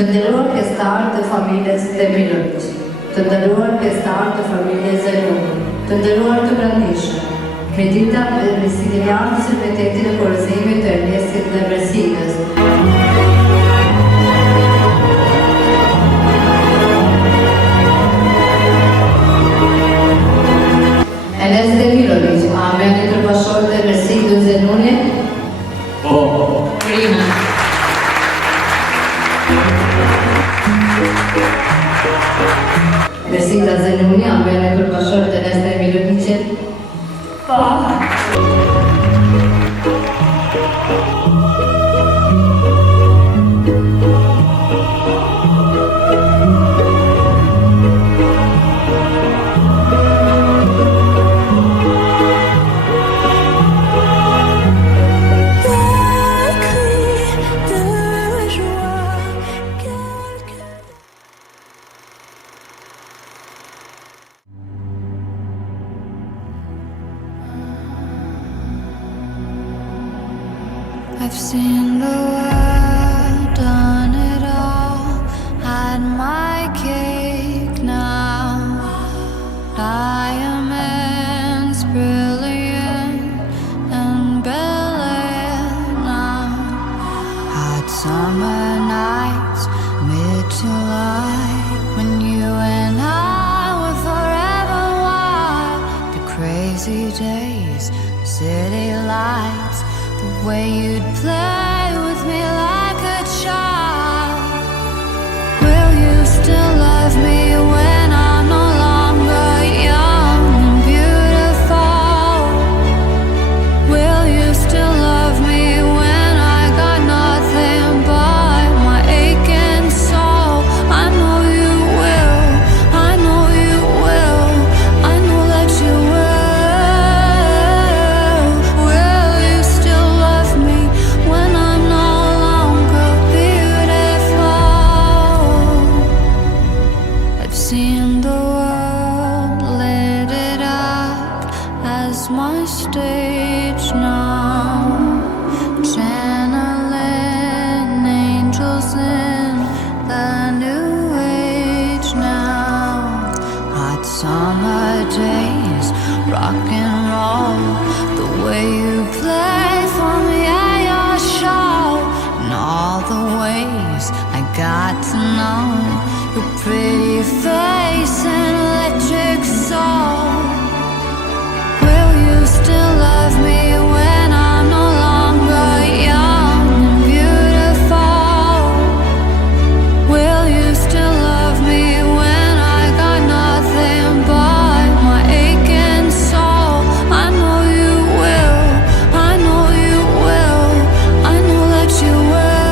Të nderuar pjesëtarë të familjes Demirović, të nderuar pjesëtarë të familjes Zenuni, të nderuar të brandishëm, me dita dhe mirësinë e ardhshme me tetin e kurrëzimit të Ernestit dhe Mersinës. Enes Demirović, a ambjeni të bashkëshortë dhe Mersinës Zenuni? Po. Prima. Mersinda Zenuni, ambjeni të bashkëshortë dhe Enes Demirovićit? Po. I've seen the world, done it all, had my cake now. Diamonds brilliant and Bel-Air now. Hot summer nights, mid-July, when you and I were forever wild. The crazy days, city lights, the way you'd play with me like a child. Will you still love me when I'm no longer young and beautiful? Will you still love me when I got nothing but my aching soul? I know you will, I know you will, I know that you will. Will you still love me when I'm no longer beautiful? I've seen the world, lit it up as my stage now. Channeling angels in the new age now. Hot summer days, rock and roll, the way you play for me at your show, and all the ways I got to know your pretty face and electric soul. Will you still love me when I'm no longer young and beautiful? Will you still love me when I got nothing but my aching soul? I know you will, I know you will, I know that you will.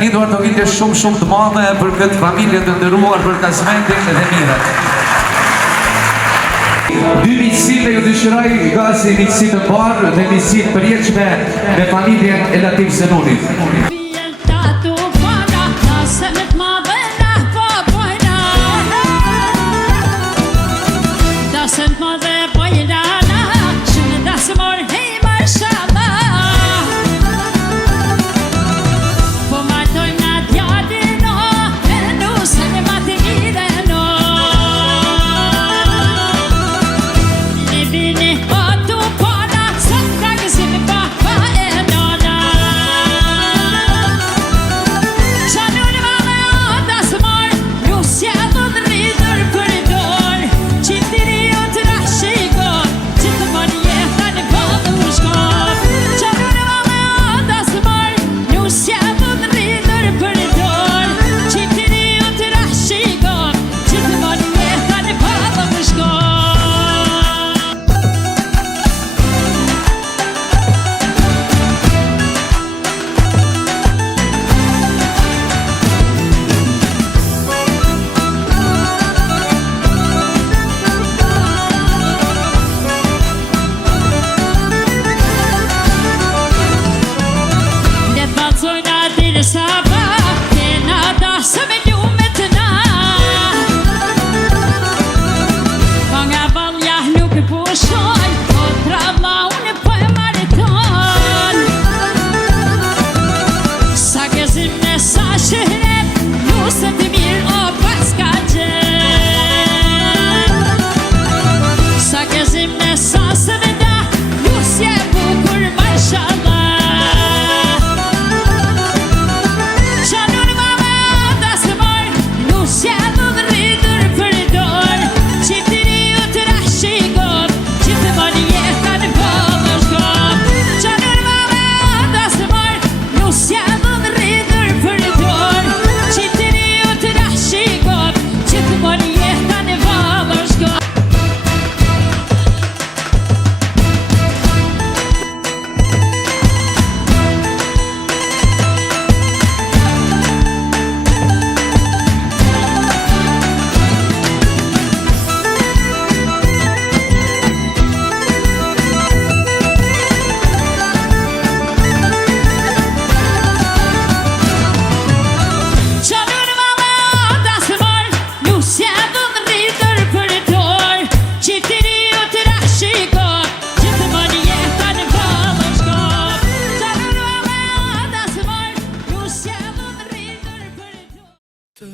Niduar të vite shumë të madhe për këtë familje të nderuar, për Kasmendin dhe Mirat. Dy miqësitë ju dëshiroj nga si miqësitë të parë dhe miqësitë përjetshme me familjen e Latif Zenunit.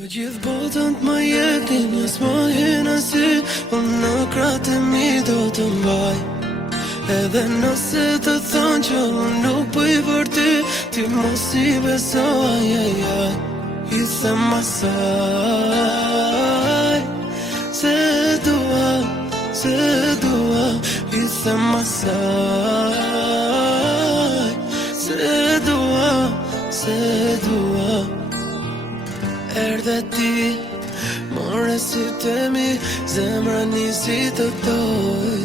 Gjithë botën të më jetin, jas më hinë si, unë në kratë e mi do të mbaj. Edhe nëse të thonë që unë nuk bëj për ty, ti mos i beso, ajajaj. I them asaj, se dua, i them asaj, se dua. Erdhe ti, more si temi, zemra nisi të doj.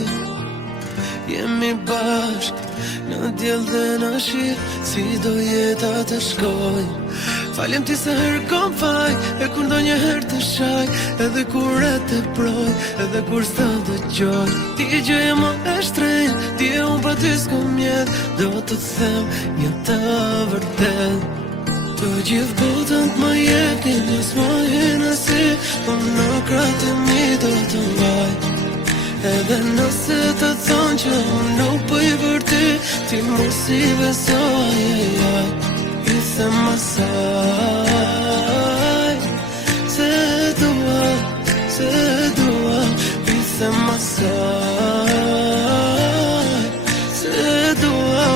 Jemi bashk, në djell dhe në shi, si do jeta të shkoj. Falem ti se herë kom faj, e kur do një herë të shaj, edhe kur e të proj, edhe kur s'të dëgjoj. Ti gjë e më e shtrenjë, ti e unë pa ty s'kom jet, do të them një të vërtet. Të gjithë botën të më jetin, jas më hinë si, unë në kratë e mi do të mbaj. Edhe nëse të thonë që unë nuk bëj për ty, ti mos i beso, ajajaj. I them asaj, se dua, i them asaj, se dua.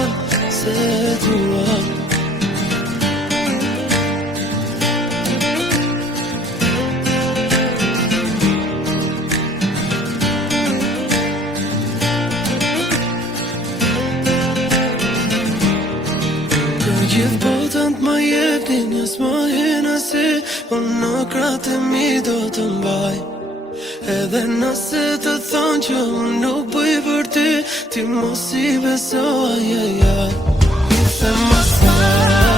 Gjithë botën të më jetin, jas më hinë si, unë në kratë e mi do të mbaj. Edhe nëse të thonë që unë nuk bëj për ty, ti mos i beso, ajajaj. I them asaj.